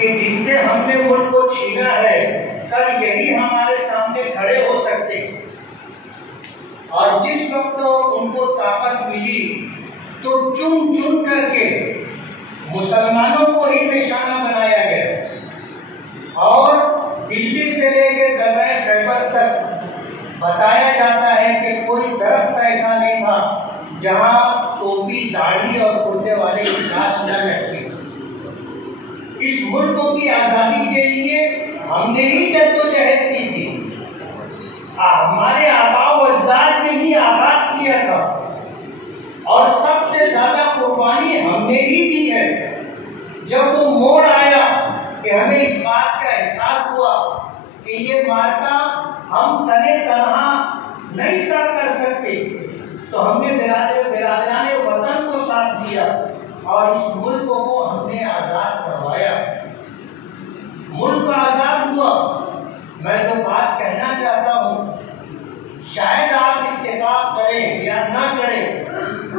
कि जिनसे हमने मुल्क को छीना है कल यही हमारे सामने खड़े हो सकते, और जिस वक्त उनको ताकत मिली तो चुन चुन करके मुसलमानों को ही निशाना बनाया गया, और दिल्ली से लेकर दर्रे खैबर तक बताया जाता है कि कोई दरख्त ऐसा नहीं था जहां टोपी, दाढ़ी और कुर्ते वाले की लाश न रखी। इस मुल्क की आज़ादी के लिए हमने ही जद्दोजहद की थी, हमारे आबाओ अजदाद ने ही आगाज किया था, और सबसे ज्यादा कुर्बानी हमने ही दी है। जब वो मोड़ आया कि हमें इस बात का एहसास हुआ कि ये मार्का हम तने तनहा नहीं सर कर सकते, तो हमने बिरादराने वतन को साथ दिया और इस मुल्क को हमने आज़ाद करवाया। मुल्क आज़ाद हुआ। मैं जो बात कहना चाहता हूँ, शायद आप इत्तेफाक करें या ना करें,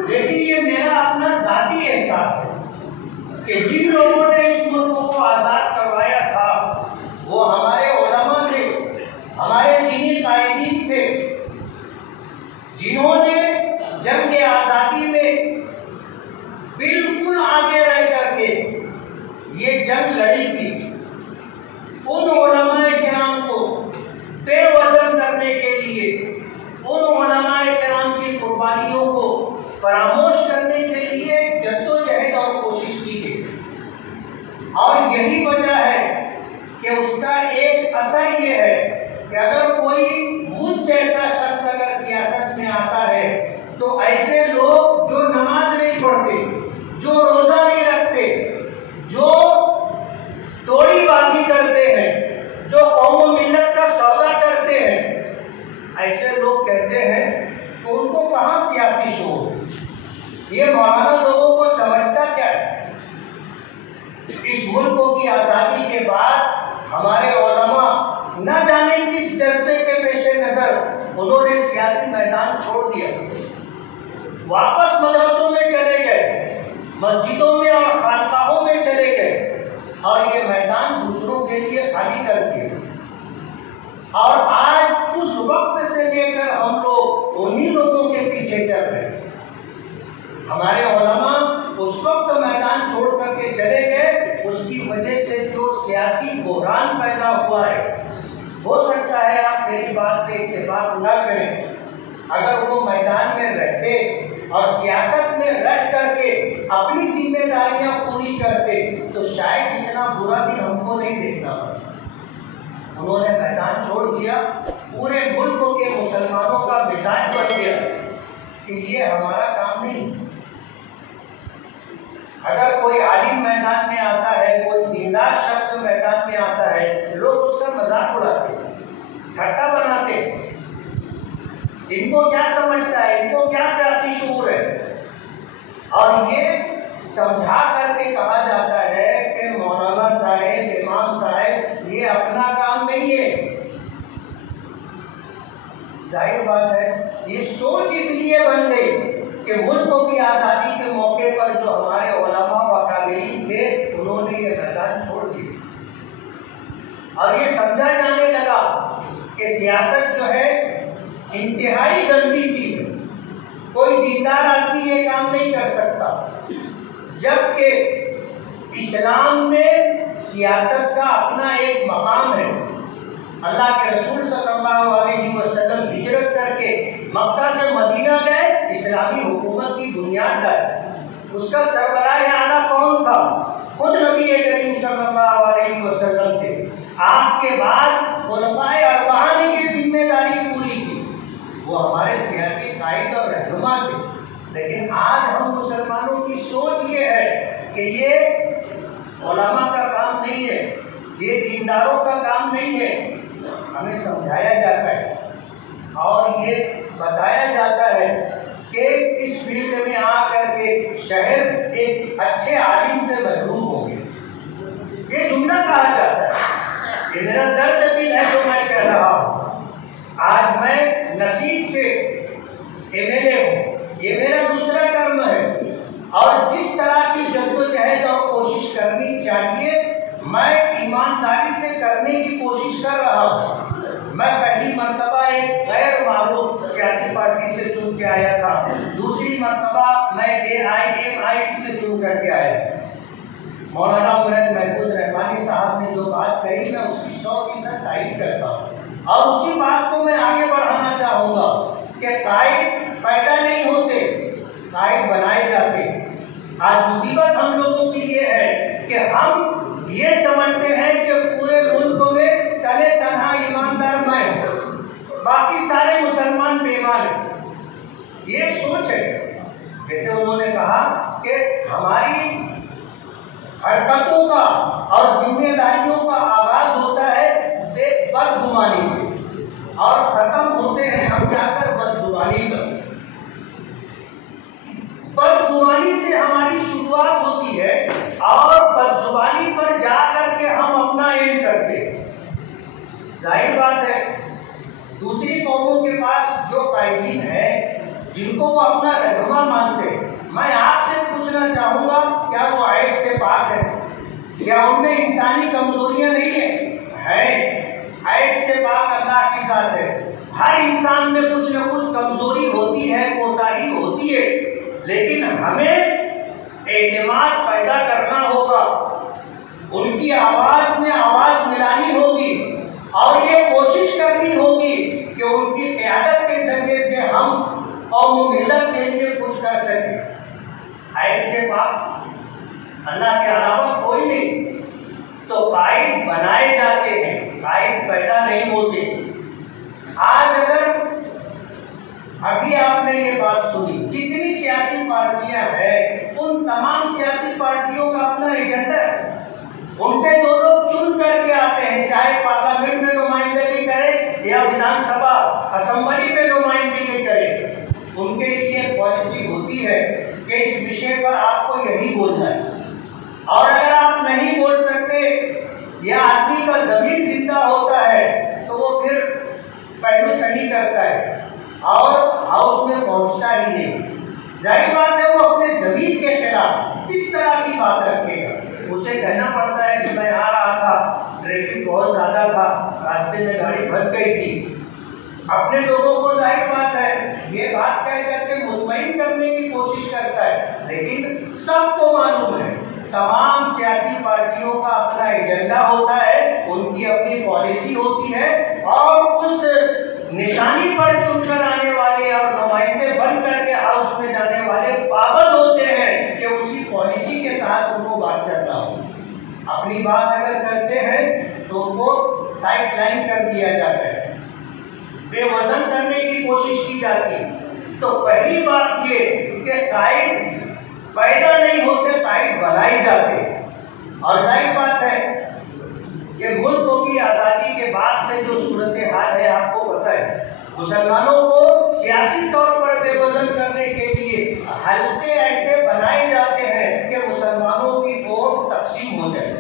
लेकिन ये मेरा अपना ज़ाती एहसास है कि जिन लोगों ने इस मुल्क को आज़ाद करवाया था वो हमारे उलमा थे, हमारे दीनी कायदीन थे, जिन्होंने जंग आज़ादी में बिल्कुल आगे रह करके ये जंग लड़ी थी। उन उलमाए किराम को बेवजन करने के लिए, उन उलमाए किराम की कुर्बानियों को फरामोश करने के लिए जद्दोजहद और कोशिश की गई, और यही वजह है कि उसका एक असर ये है कि अगर कोई मुझ जैसा शख्स अगर सियासत में आता है तो ऐसे लोग जो नमाज नहीं पढ़ते, जो रोजा नहीं रखते, जो तोड़ीबाजी करते हैं, जो कौम मिल्लत का सौदा करते हैं, ऐसे लोग कहते हैं तो उनको कहाँ सियासी शोर। ये मौलाना लोगों को समझता क्या है? इस मुल्क की आज़ादी के बाद हमारे उलमा न जाने किस जज्बे के पेश नज़र उन्होंने सियासी मैदान छोड़ दिया, वापस मदरसों में चले गए, मस्जिदों में और खानकाहों में चले गए, और ये मैदान दूसरों के लिए खाली कर दिया। और आज उस वक्त से लेकर हम लोग उन्हीं लोगों के पीछे चल रहे हैं। हमारे उलमा उस वक्त मैदान छोड़ करके चले गए, उसकी वजह से जो सियासी बहरान पैदा हुआ है, हो सकता है आप मेरी बात से इत्तेफाक न करें, अगर वो मैदान में रहते और सियासत में रह करके अपनी जिम्मेदारियां पूरी करते तो शायद इतना बुरा दिन हमको नहीं देखना पड़ता। उन्होंने मैदान छोड़ दिया, पूरे मुल्क के मुसलमानों का मिजाज बन गया कि ये हमारा काम नहीं। अगर कोई आलिम मैदान में आता है, कोई दीनदार शख्स मैदान में आता है, लोग उसका मजाक उड़ाते, ठट्टा बनाते। इनको क्या समझता है, इनको क्या सियासी शऊर है? और ये समझा करके कहा जाता है कि मौलाना साहब, इमाम साहब, ये अपना काम नहीं है। जाहिर बात है ये सोच इसलिए बन गई कि मुल्क की आज़ादी के मौके पर जो हमारे उलमा व काबिरीन थे उन्होंने ये मैदान छोड़ दिए, और ये समझा जाने लगा कि सियासत जो है इंतहाई गंदी चीज है, कोई दीनदार आदमी ये काम नहीं कर सकता। जबकि इस्लाम में सियासत का अपना एक मकाम है। अल्लाह के रसूल सल्लल्लाहु अलैहि वसल्लम हिजरत करके मक्का से मदीना गए, इस्लामी हुकूमत की बुनियाद डाली। उसका सरबराह आला कौन था? खुद नबी करीम सल्लल्लाहु अलैहि वसल्लम थे। आपके बाद खुलफाए अरबआ ने ये जिम्मेदारी पूरी की, वो हमारे सियासी कायद और रहनुमा थे। लेकिन आज हम मुसलमानों की सोच ये है कि ये उलमा का काम नहीं है, ये दीनदारों का काम नहीं है। हमें समझाया जाता है और ये बताया जाता है कि इस फील्ड में आकर के शहर एक अच्छे आलिम से महरूम हो गए। ये जुमला कहा जाता है। ये मेरा दर्द दिल है जो मैं कह रहा हूँ। आज मैं नसीब से MLA हूँ, ये मेरा दूसरा टर्म है, और जिस तरह की जद्दोजहद और कोशिश करनी चाहिए मैं ईमानदारी से करने की कोशिश कर रहा हूँ। मैं पहली मर्तबा एक गैर मारूफ सियासी पार्टी से चुन के आया था, दूसरी मर्तबा मैं AIMI से चुन करके आया। मौलाना उमर महमूद रहमानी साहब ने जो बात कही मैं उसकी 100% तारीफ करता हूँ और उसी बात को मैं आगे बढ़ाना चाहूँगा कि कायद पैदा नहीं होते, कायद बनाए जाते। आज मुसीबत हम लोगों की ये है कि हम ये समझते हैं कि पूरे मुल्क में तने तनहा ईमानदार मैं, बाकी सारे मुसलमान बेईमान हैं। ये सोच है। जैसे उन्होंने कहा कि हमारी हरकतों का और जिम्मेदारियों का आगाज होता है बदगुमानी से और खत्म होते हैं हम जाकर बदजुबानी पर। बदगुमानी से हमारी शुरुआत होती है और बदजुबानी पर जाकर के हम अपना एंड करते हैं। जाहिर बात है दूसरी कौमों के पास जो कायदीन है जिनको वो अपना रहनुमा मानते हैं, मैं आपसे पूछना चाहूँगा क्या वो ऐब से पाक है? क्या उनमें इंसानी कमजोरियाँ नहीं है? ऐब से पाक अल्लाह की ज़ात है। हर इंसान में कुछ न कुछ कमजोरी होती है, कोताही होती है, लेकिन हमें एतमाद पैदा करना होगा, उनकी आवाज़ में आवाज़ मिलानी होगी और ये कोशिश करनी होगी कि उनकी क़यादत के जरिए से हम कौम मिलत के लिए कुछ कर सकें। ऐब से पाक अल्लाह के अलावा कोई नहीं। तो कायद बनाए जाते हैं, कायद पैदा नहीं होते। आज अगर अभी आपने ये बात सुनी, जितनी सियासी पार्टियां हैं उन तमाम सियासी पार्टियों का अपना एजेंडा है। उनसे दो लोग चुन करके आते हैं, चाहे पार्लियामेंट में नुमाइंदगी करे या विधानसभा असेंबली में नुमाइंदगी करे। उनके लिए पॉलिसी होती है कि इस विषय पर आपको यही बोलना है और अगर आप नहीं बोल सकते या आदमी का ज़मीर जिंदा होता है तो वो फिर पहलू कहीं करता है और हाउस में पहुंचता ही नहीं। जाहिर बात है वो अपने ज़मीर के खिलाफ किस तरह की बात रखेगा। उसे कहना पड़ता है कि मैं आ रहा था, ट्रैफिक बहुत ज़्यादा था, रास्ते में गाड़ी फंस गई थी। अपने लोगों को जाहिर बात है ये बात कह करके मुतमईन करने की कोशिश करता है, लेकिन सबको मालूम है तमाम सियासी पार्टियों का अपना एजेंडा होता है, उनकी अपनी पॉलिसी होती है और उस निशानी पर चुनकर आने वाले और नुमाइंदे बन करके हाउस में जाने वाले पाबंद होते हैं कि उसी पॉलिसी के तहत उनको बात करना हो। अपनी बात अगर करते हैं तो उनको साइड लाइन कर दिया जाता है, बेवजन करने की कोशिश की जाती है। तो पहली बात ये कि कायद पैदा नहीं होते, कायद बनाए जाते। और जाहिर बात है कि मुल्क की आज़ादी के बाद से जो सूरत हाल है आपको पता है, मुसलमानों को सियासी तौर पर बेवजन करने के लिए हल्के ऐसे बनाए जाते हैं कि मुसलमानों की वोट तकसीम हो जाए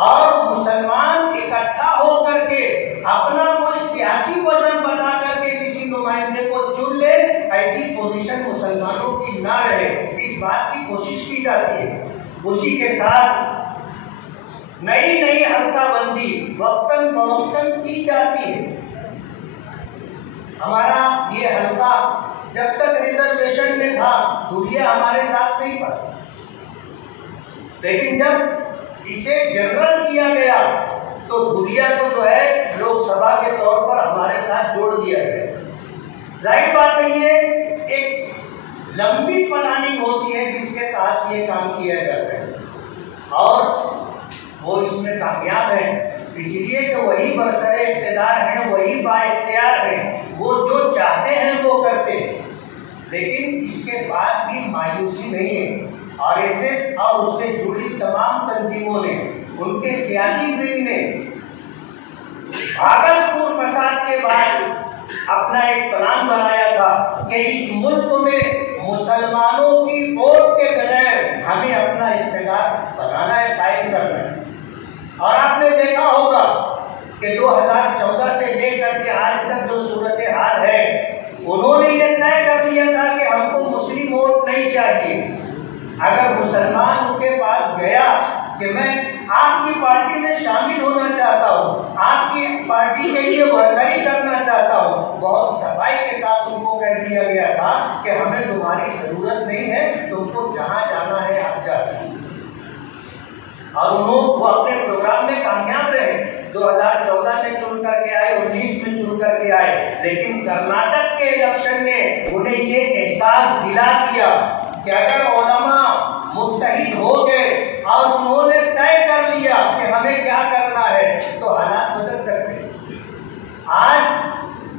और मुसलमान इकट्ठा होकर के अपना कोई सियासी वजन बना करके किसी नुमाइंदे को चुन ले, ऐसी पोजीशन मुसलमानों की ना रहे, इस बात की कोशिश की जाती है। उसी के साथ नई नई हल्काबंदी वक्तन फवक्तन की जाती है। हमारा ये हल्का जब तक रिजर्वेशन में था धुरिया हमारे साथ नहीं था, लेकिन जब इसे जनरल किया गया तो धुरिया को जो है लोकसभा के तौर पर हमारे साथ जोड़ दिया गया। जाहिर बात है ये एक लंबी प्लानिंग होती है जिसके तहत ये काम किया जाता है और वो इसमें कामयाब है, इसलिए कि वही बरसरे इक़्तिदार हैं, वही बाइख्तियार हैं, वो जो चाहते हैं वो करते हैं। लेकिन इसके बाद भी मायूसी नहीं है। RSS और उससे जुड़ी तमाम तंजीमों ने, उनके सियासी विंग ने भागलपुर फसाद के बाद अपना एक प्लान बनाया था कि इस मुल्क में मुसलमानों की वोट के बगैर हमें अपना इक़्तिदार बनाना है, कायम करना है। और आपने देखा होगा कि 2014 से लेकर के आज तक जो सूरत हाल है, उन्होंने ये तय कर लिया था कि हमको मुस्लिम वोट नहीं चाहिए। अगर मुसलमान उनके पास गया कि मैं आपकी पार्टी में शामिल होना चाहता हूँ, आपकी पार्टी के लिए वर्करी करना चाहता हूँ। बहुत सफाई के साथ उनको कह दिया गया था कि हमें तुम्हारी जरूरत नहीं है, तुमको जहां जाना है आप जा सकते। और उन्होंने वो अपने प्रोग्राम में कामयाब रहे। 2014 में चुन करके आए, 19 में चुन करके आए, लेकिन कर्नाटक के इलेक्शन ने उन्हें ये एहसास दिला दिया कि अगर उलमा मुत्तहिद हो गए और उन्होंने तय कर लिया कि हमें क्या करना है, तो हालात बदल सकते हैं। आज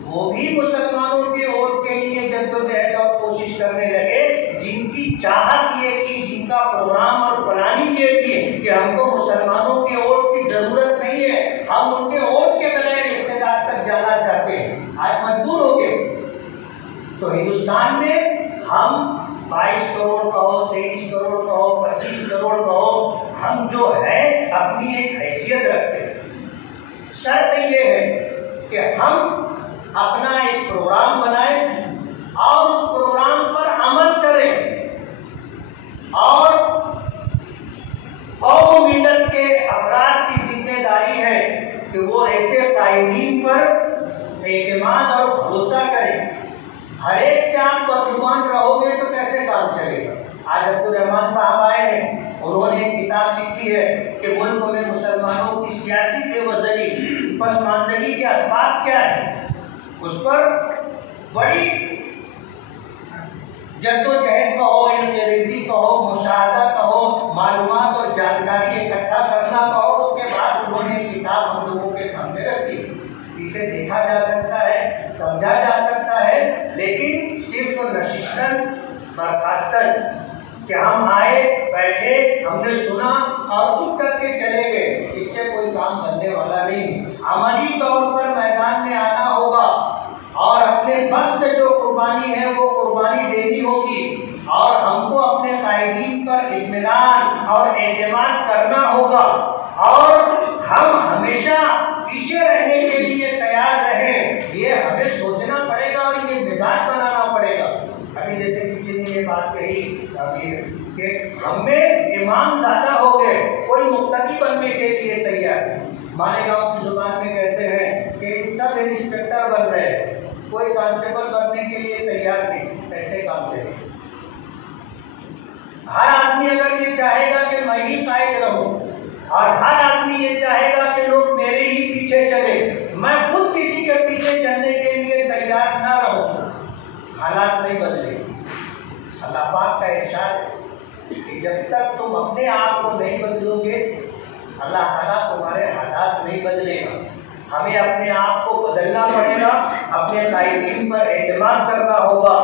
वो भी मुसलमानों के वोट के लिए जद्दोजहद और कोशिश करने लगे, जिनकी चाहत ये थी, जिनका प्रोग्राम और प्लानिंग ये थी कि हमको मुसलमानों के वोट की जरूरत नहीं है, हम उनके वोट के बगैर इख्तियार तक जाना चाहते हैं, आज मजबूर हो गए। तो हिंदुस्तान में हम 22 करोड़ कहो, 23 करोड़ कहो, 25 करोड़ कहो, हम जो है अपनी एक हैसियत रखते हैं। शर्त ये है कि हम अपना एक प्रोग्राम बनाएं और उस प्रोग्राम पर अमल करें, और कौम मिल्लत के अफराद की जिम्मेदारी है कि वो ऐसे कायदीन पर एतमाद और भरोसा करें। हर एक से आप बदगुमान रहोगे तो कैसे काम चलेगा। आज अब्दुल रहमान साहब आए हैं, उन्होंने एक किताब लिखी है कि मुल्क में मुसलमानों की सियासी बेवजनी, पसमानदगी के असबाब क्या है। उस पर बड़ी जद्दोजहद कहो, इंगरेजी कहो, मुशाहदा कहो, मालूमात और जानकारी इकट्ठा करना कहो, उसके बाद उन्होंने किताब हम लोगों के सामने रख दी। इसे देखा जा सकता है, समझा जा सकता है, लेकिन सिर्फ नशिस्तन बर्खास्तन कि हम आए, बैठे, हमने सुना और उठ करके चले गए, इससे कोई काम बनने वाला नहीं। अमली तौर पर मैदान में आना होगा और अपने बस में जो कुर्बानी है वो कुर्बानी देनी होगी, और हमको अपने कायदीन पर इत्मीनान और एतमाद करना होगा, और हम हमेशा पीछे रहने के लिए तैयार रहें, ये हमें सोचना पड़ेगा और ये मिजाज बनाना पड़ेगा। अभी जैसे किसी ने ये बात कही अभी कि हमें इमाम ज्यादा हो गए, कोई मुक्तदी बनने के लिए तैयार है। मालेगांव की जुबान में कहते हैं कि सब इंस्पेक्टर बन रहे हैं, कोई कांस्टेबल बनने के लिए तैयार नहीं। ऐसे काम चले। हर आदमी अगर ये चाहेगा कि मैं ही कायद रहूं, और हर आदमी ये चाहेगा कि लोग मेरे ही पीछे चले, मैं खुद किसी के पीछे चलने के लिए तैयार ना रहूं, हालात नहीं बदलेंगे। अल्लाह पाक का इरशाद है कि जब तक तुम अपने आप को नहीं बदलोगे, अल्लाह ताला तुम्हारे हालात नहीं बदलेगा। हमें अपने आप को बदलना पड़ेगा, अपने कायदीन पर एतमाद करना होगा,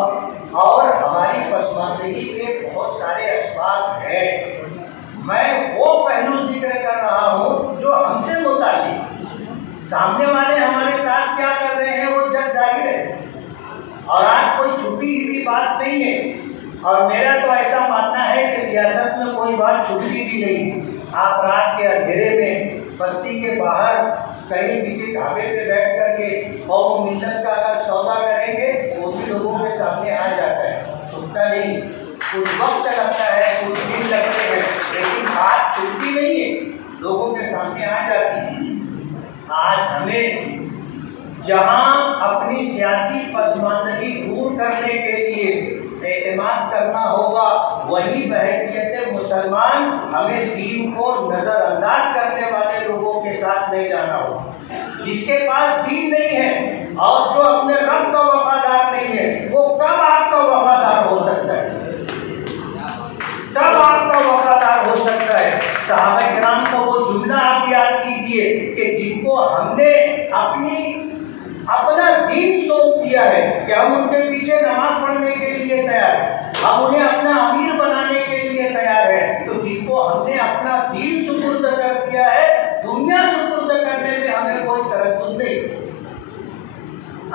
और हमारी पसमानदगी के बहुत सारे असबाब हैं। मैं वो पहलू जिक्र कर रहा हूँ जो हमसे मुताल्लिक, सामने वाले हमारे साथ क्या कर रहे हैं वो जग जाहिर है, और आज कोई छुपी हुई बात नहीं है। और मेरा तो ऐसा मानना है कि सियासत में कोई बात छुपती भी नहीं है। आप रात के अंधेरे में बस्ती के बाहर कहीं किसी ढाबे पे बैठ करके कौम मिल्लत का अगर सौदा करेंगे, वो भी लोगों के सामने आ जाता है, छुपता नहीं। कुछ वक्त लगता है, कुछ दिन लगते हैं, लेकिन बात छुपती नहीं है, लोगों के सामने आ जाती है। आज हमें जहां अपनी सियासी पसमानदगी दूर करने के लिए एतमाद करना होगा, वही बहैसियत मुसलमान हमें दीन को नजरअंदाज करने वाले लोगों के साथ नहीं जाना होगा। जिसके पास दीन नहीं है और जो अपने रब का वफादार नहीं है, वो कब आपका वफादार हो सकता है? तब आपका वफादार हो सकता है। सहाबा किराम का वो जुमला आप याद कीजिए कि जिनको हमने अपना दीन सौंप दिया है कि हम उनके पीछे नमाज पढ़ने के लिए तैयार हैं, हम उन्हें अपना अमीर बनाने के लिए तैयार है। तो जिनको हमने अपना दीन सुपुर्द कर दिया है, दुनिया सुपुर्द करने में हमें कोई तरद्दुद नहीं।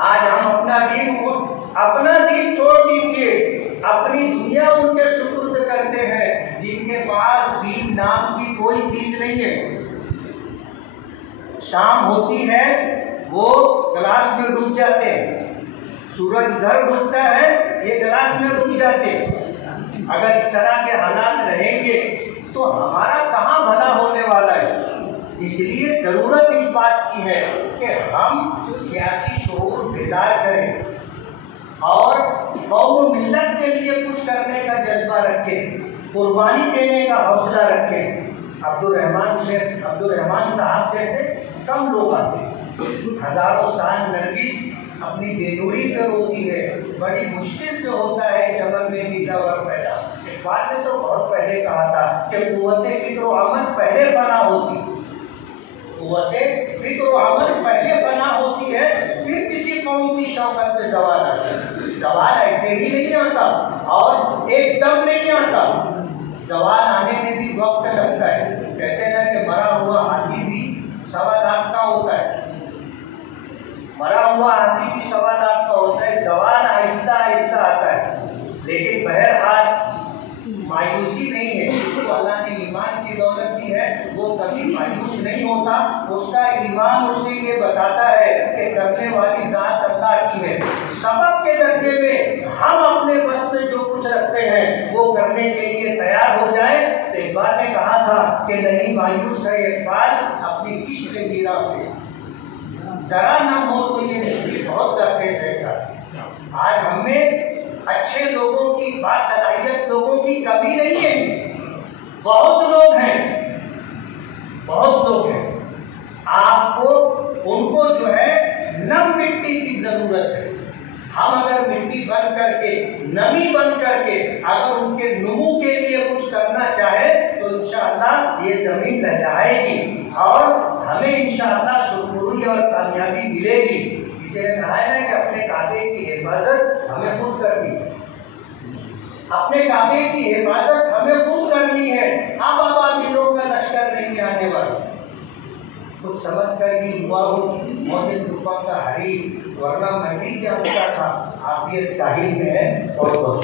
आज हम अपना दीन छोड़ दीजिए, अपनी दुनिया उनके सुपुर्द करते हैं जिनके पास दीन नाम की कोई चीज नहीं है। शाम होती है, वो गिलास में डूब जाते हैं, सूरज इधर डूबता है, ये गिलास में डूब जाते हैं। अगर इस तरह के हालात रहेंगे तो हमारा कहाँ भला होने वाला है। इसलिए ज़रूरत इस बात की है कि हम सियासी शऊर बेदार करें और कौम मिल्लत के लिए कुछ करने का जज्बा रखें, कुर्बानी देने का हौसला रखें। अब्दुर्रहमान साहब जैसे कम लोग आते, हज़ारों साल नरगिस अपनी बेदूरी पे रोती है, बड़ी मुश्किल से होता है चमन में भी दवर पैदा। इकबाल ने तो बहुत पहले कहा था कि कुव्वते फिक्र व अमल पहले फना होती, कुव्वते फिक्र व अमल पहले फना होती है, फिर किसी कौम की शौकत पे सवाल आता है। सवाल ऐसे ही नहीं आता और एकदम नहीं आता, सवाल आने में भी वक्त लगता है। कहते हैं कि मरा हुआ हाथी भी 1.25 लाख का होता है, मरा हुआ हाथी भी 1.25 लाख का होता है। सवाल आहिस्ता आहिस्ता आता है, लेकिन बहरहाल मायूसी नहीं है। जिसको अल्लाह ने ईमान की दौलत दी है वो कभी मायूस नहीं होता। उसका ईमान उसे ये बताता है कि करने वाली ज़ात अल्लाह की है। सबक के दर्जे में हम अपने बस में जो कुछ रखते हैं वो करने के लिए तैयार हो जाए। तो इकबाल ने कहा था कि नहीं मायूस है इकबाल अपनी इश्क मीरा से, जरा ना हो तो ये नहीं बहुत सफेद ऐसा। आज हमें अच्छे लोगों की, बासलाहियत लोगों की कमी नहीं है, बहुत लोग हैं, बहुत लोग हैं। आपको उनको जो है नम मिट्टी की जरूरत है। हम अगर मिट्टी बन करके, नमी बन करके अगर उनके नुमू के लिए कुछ करना चाहे तो इंशाअल्लाह ये जमीन लहलहाएगी और हमें इंशाअल्लाह सुरखुरी और कामयाबी मिलेगी। इसे कहा है ना कि अपने काबे की हिफाजत हमें खुद करनी है, अपने काबे की हिफाजत हमें खुद करनी है। अब अबाबिलों का लश्कर नहीं आने वाला। कुछ समझ कर ही हुआ हो मौजे तूफान का हरी, वरना मैं भी जानता था आफियत साहिल में है और